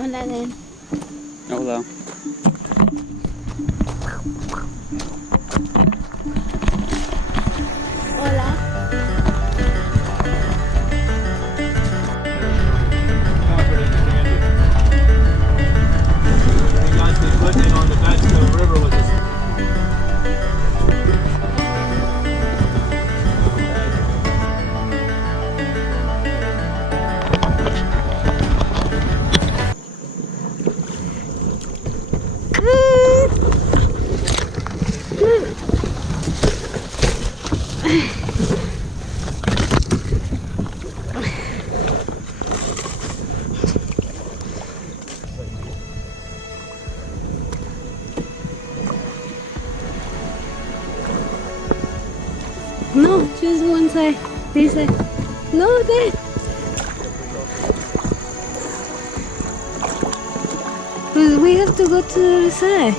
Hola, Len. Hola. Hola. Looking on the bed, the river was just No, just one side. This side. No, there. But we have to go to the other side.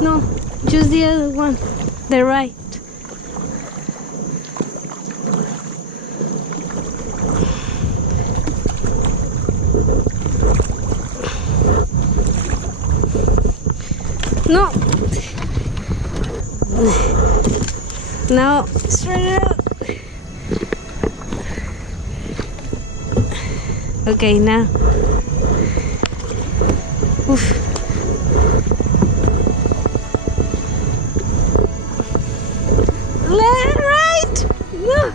No, just the other one. The right. No. No, straight out. Okay, now. Oof. Left, right. No.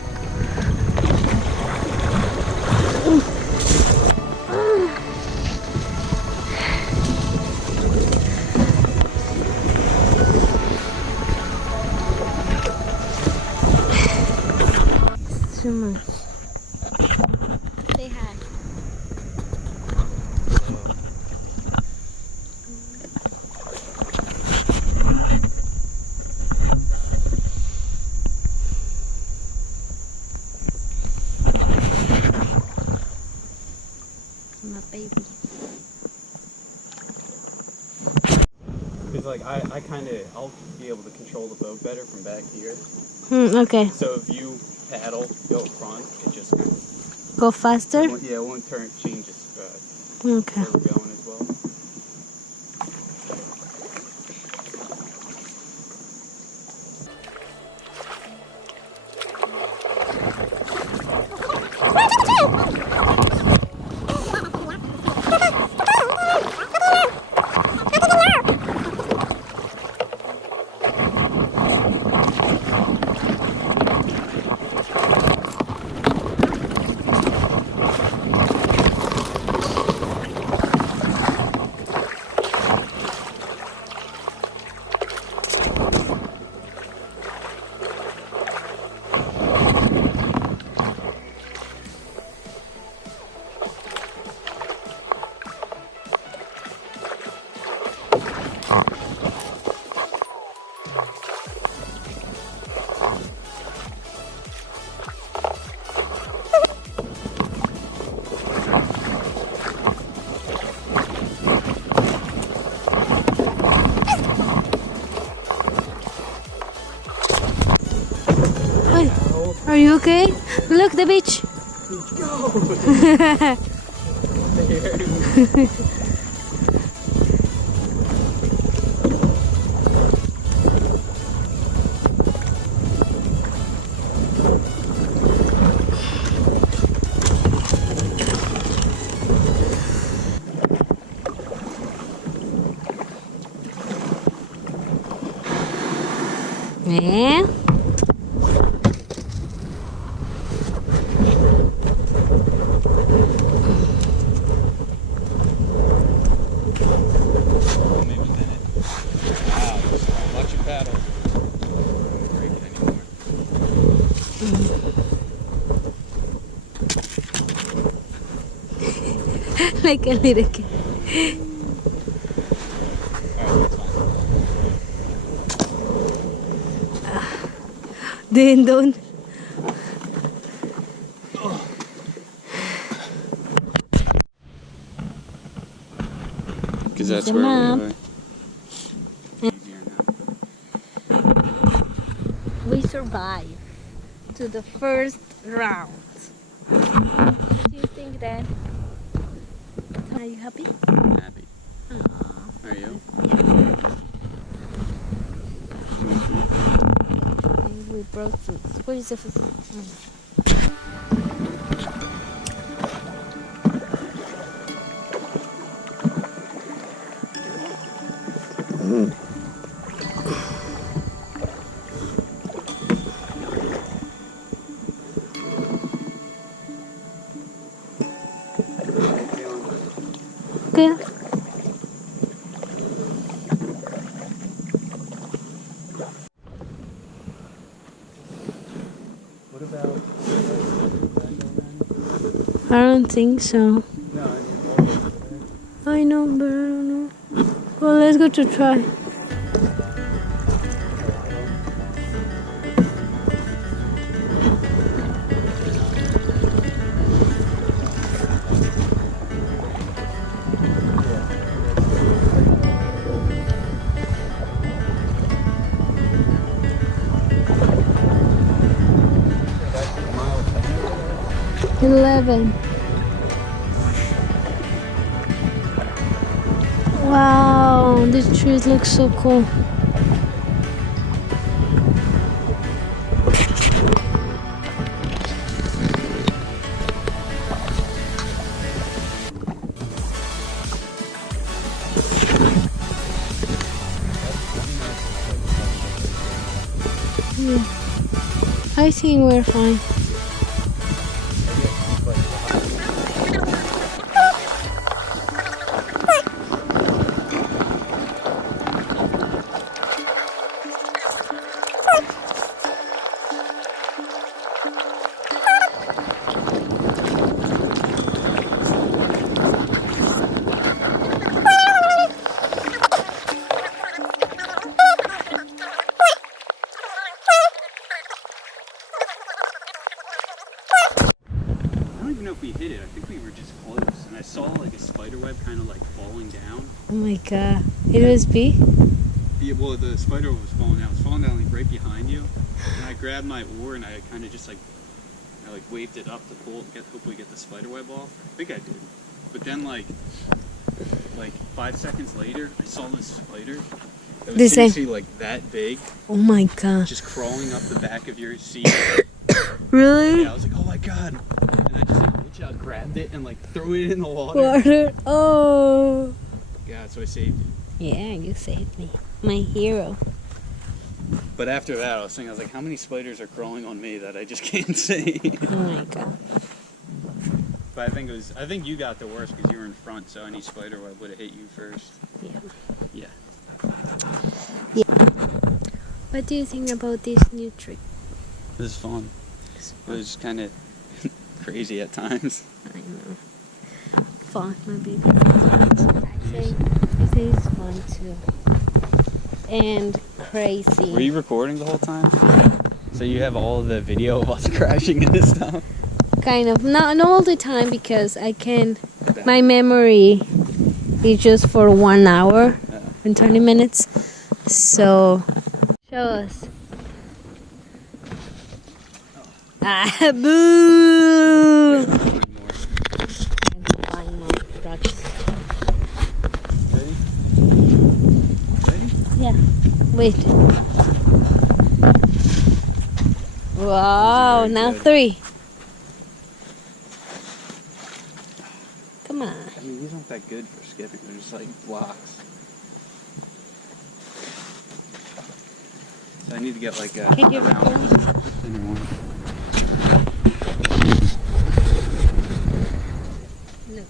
Too much. Say hi. My baby. Because like I kind of, I'll be able to control the boat better from back here. Okay. So if you paddle, go front, it just Go faster? yeah, it won't turn, changes Okay. where we're going as well. Hi. Are you okay? Look, the beach. Yeah. like a little kid. Then don't. Because that's The where map. we We survived to the first round. What do you think, Dad? Are you happy? were happy. Aww. Are you? And we brought some. What is the first? Okay. What about... I don't think so. No, I mean, I know, but I don't know. Well, let's go to try. mile 11. Wow, these trees look so cool. Yeah. I think we're fine. I don't even know if we hit it. I think we were just close. And I saw like a spider web kind of like falling down. Oh my god. It was big? Yeah, well, the spider web was falling down. It was falling down like right behind you. And I grabbed my oar and I kind of just like, I like waved it up to pull, hopefully get the spider web off. I think I did. But then like 5 seconds later, I saw this spider. That was The same. seriously like that big, Oh my god. just crawling up the back of your seat. Really? Yeah, I was like, oh my god. And I just like reached out, grabbed it, and like threw it in the water. Water. Oh. Yeah, so I saved it. Yeah, you saved me. My hero. But after that, I was thinking, I was like, how many spiders are crawling on me that I just can't see? Oh my god. But I think you got the worst because you were in front, so any spider web would have hit you first. Yeah. Yeah. What do you think about this new trick? It was fun. It was kind of crazy at times. I know. Fun, my baby. I say it's fun too. And crazy. Were you recording the whole time? So you have all the video of us crashing into stuff? Kind of. Not all the time because I can. My memory is just for 1 hour and 20 minutes. So, show us. Ah, boo! Find more rocks. Ready? Ready? Yeah. Wait. Wow, Very now good. 3. Come on. I mean, these aren't that good for skipping. They're just like blocks. So I need to get like a Can you round record? thinner one. Look.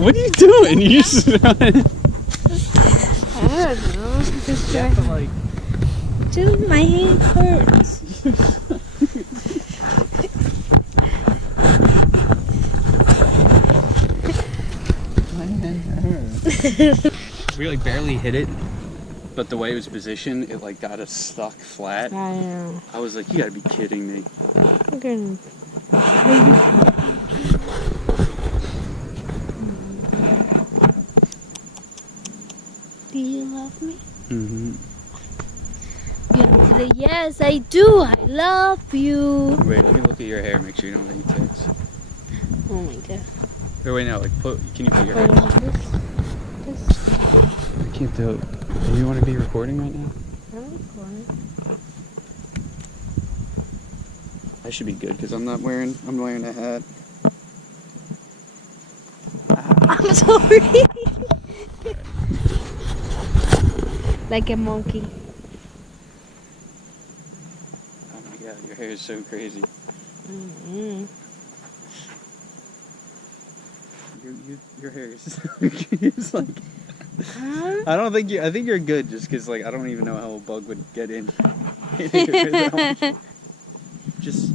What are you doing? You just I don't know. Just have to like. Dude, my hand hurts. We like barely hit it, but the way it was positioned, it like got us stuck flat. I know. I was like, you gotta be kidding me. Okay. Do you love me? Mm-hmm. You have to say, yes, I do. I love you. Wait, let me look at your hair, make sure you don't have any ticks. Oh my god. Wait, no, like can you put your hair? Hold on, this. I can't do it. Do you want to be recording right now? I'm recording. I should be good because I'm wearing a hat. I'm sorry. Like a monkey. Oh my god, your hair is so crazy. Mm-hmm. Your hair is it's like I think you're good just because like I don't even know how a bug would get in. Just